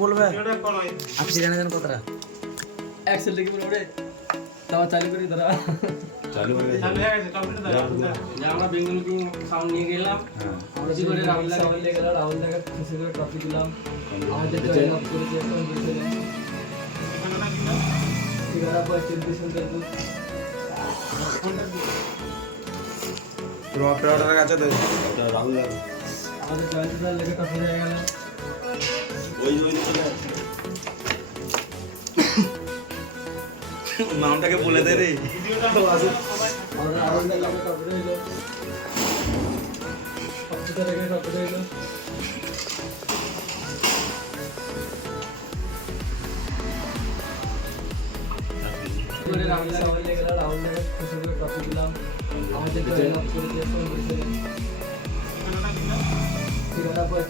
বলবে? আপনি জানা জান কতটা এক্সেল লিখে বলে তাও চালু করি দাঁড়া চালু হয়ে গেছে আমরা বেঙ্গল কিং সাউন্ড নিয়ে গেলাম। হ্যাঁ। খুশি করে রাহুল সাউন্ড নিয়ে গেলাম রাহুল দাকে খুশি করে ট্রফি দিলাম। আমাদের করে দিয়ে পর চব্বিশ ঘণ্টার দুধ অপারেটরের কাছে তো রাহুল দাদা আমাদের জয়েন্ট লেগে ট্রফি হয়ে গেল। ওই ওই চলে নামটাকে বলে দে রে। রাহুল রাহুল রাহুল আমাদের